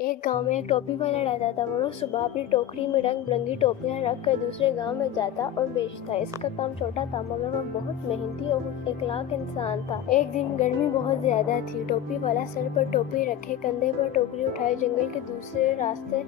एक गांव में एक टोपी वाला रहता था। वो रोज सुबह अपनी टोकरी में रंग बिरंगी टोपियां रख कर दूसरे गांव में जाता और बेचता। इसका काम छोटा था मगर वह बहुत मेहनती और इखलाक इंसान था। एक दिन गर्मी बहुत ज्यादा थी। टोपी वाला सर पर टोपी रखे, कंधे पर टोकरी उठाए जंगल के दूसरे रास्ते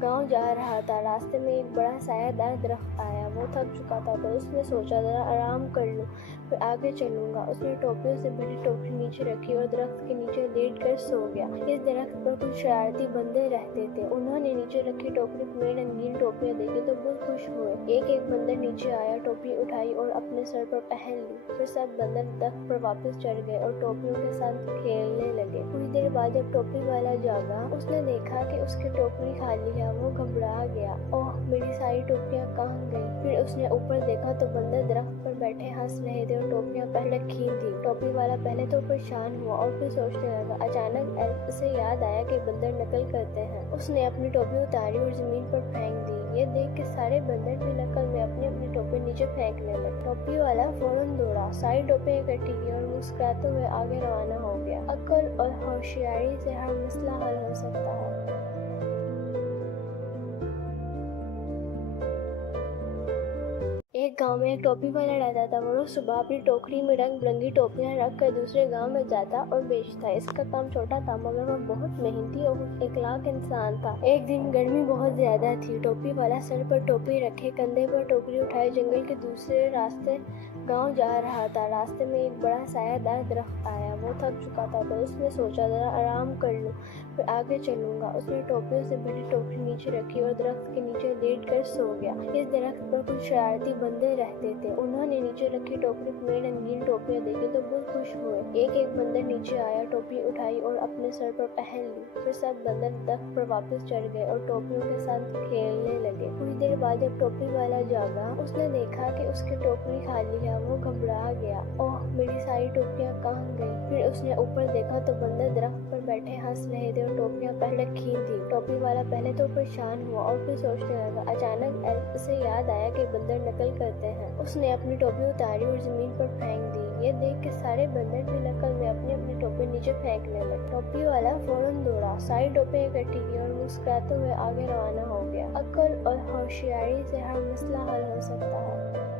गांव जा रहा था। रास्ते में एक बड़ा सायादार दरख्त आया। वो थक चुका था तो उसने सोचा जरा आराम कर लूं, फिर आगे चलूंगा। उसने टोपियों से भरी टोकरी नीचे रखी और दरख्त के नीचे लेट कर सो गया। इस दरख्त पर कुछ शरारती बंदर रहते थे। उन्होंने नीचे रखी टोकरी में रंगीन टोपियां देखी तो बहुत खुश हुए। एक एक बंदर नीचे आया, टोपी उठाई और अपने सर पर पहन ली। फिर सब बंदर दरख्त पर वापस चढ़ गए और टोपियों के साथ खेलने लगे। कुछ देर बाद जब टोपी वाला जागा, उसने देखा कि उसकी टोकरी खाली है। वो घबरा गया। ओह, मेरी सारी टोपियां कहाँ गई? फिर उसने ऊपर देखा तो बंदर दरख्त पर बैठे हंस रहे थे और टोपियां पहन रखी थी। टोपी वाला पहले तो परेशान हुआ और फिर सोचने लगा। अचानक उसे याद आया कि बंदर नकल करते हैं। उसने अपनी टोपी उतारी और जमीन पर फेंक दी। ये देख के सारे बंदर भी नकल में अपनी अपनी टोपी नीचे फेंकने लगे। टोपी वाला फौरन दौड़ा, सारी टोपियां इकट्ठी की और मुस्कुराते हुए आगे रवाना हो गया। अक्ल और होशियारी से हर मसला हल हो सकता है। एक गांव में एक टोपी वाला रहता था। वो रोज सुबह अपनी टोकरी में रंग बिरंगी टोपियां रख कर दूसरे गांव में जाता और बेचता। इसका काम छोटा था मगर वह बहुत मेहनती और इखलाक इंसान था। एक दिन गर्मी बहुत ज्यादा थी। टोपी वाला सर पर टोपी रखे, कंधे पर टोकरी उठाए जंगल के दूसरे रास्ते गांव जा रहा था। रास्ते में एक बड़ा सायादार दरख्त आया। वो थक चुका था तो उसने सोचा जरा आराम कर लूं, फिर आगे चलूंगा। उसने टोपियों से भरी टोकरी नीचे रखी और दरख्त के नीचे लेट कर सो गया। इस दरख्त पर कुछ शरारती बंदर रहते थे। उन्होंने नीचे रखी टोकरी में रंगीन टोपियां देखी तो बहुत खुश हुए। एक एक बंदर नीचे आया, टोपी उठाई और अपने सर पर पहन ली। फिर सब बंदर दरख्त पर वापस चढ़ गए और टोपियों के साथ खेलने लगे। कुछ देर बाद जब टोपी वाला जागा, उसने देखा कि उसकी टोकरी खाली है। वो घबरा गया। ओह, मेरी सारी टोपियां कहाँ गई? फिर उसने ऊपर देखा तो बंदर दरख्त पर बैठे हंस रहे थे और टोपियां पहन रखी थी। टोपी वाला पहले तो परेशान हुआ और फिर सोचने लगा। अचानक उसे याद आया कि बंदर नकल करते हैं। उसने अपनी टोपी उतारी और जमीन पर फेंक दी। ये देख के सारे बंदर भी नकल में अपनी अपनी टोपी नीचे फेंकने लगे। टोपी वाला फौरन दौड़ा, सारी टोपियां इकट्ठी की और मुस्कुराते हुए आगे रवाना हो गया। अक्ल और होशियारी से हर मसला हल हो सकता है।